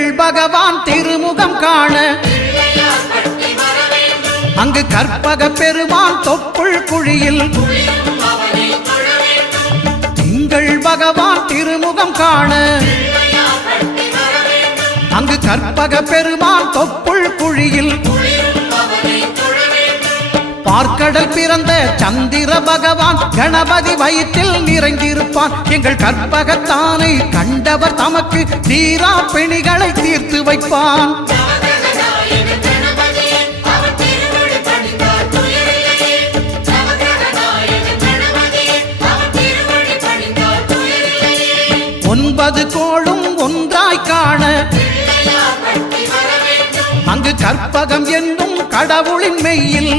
திங்கள் பகவான் திருமுகம் காண அங்கு கற்பக பெருமான் தொப்புள் குழியில் திங்கள் பகவான் திருமுகம் காண அங்கு கற்பக பெருமான் தொப்புள் குழியில் பார்க்கடல் பிறந்த சந்திர பகவான் கணபதி வயிற்றில் நிறைந்திருப்பான். எங்கள் கற்பகத்தானை கண்டவர் தமக்கு தீரா பிணிகளை தீர்த்து வைப்பான். ஒன்பது கோளும் ஒன்றாய் காண அங்கு கற்பகம் என்னும் கடவுளின் மெய்யில்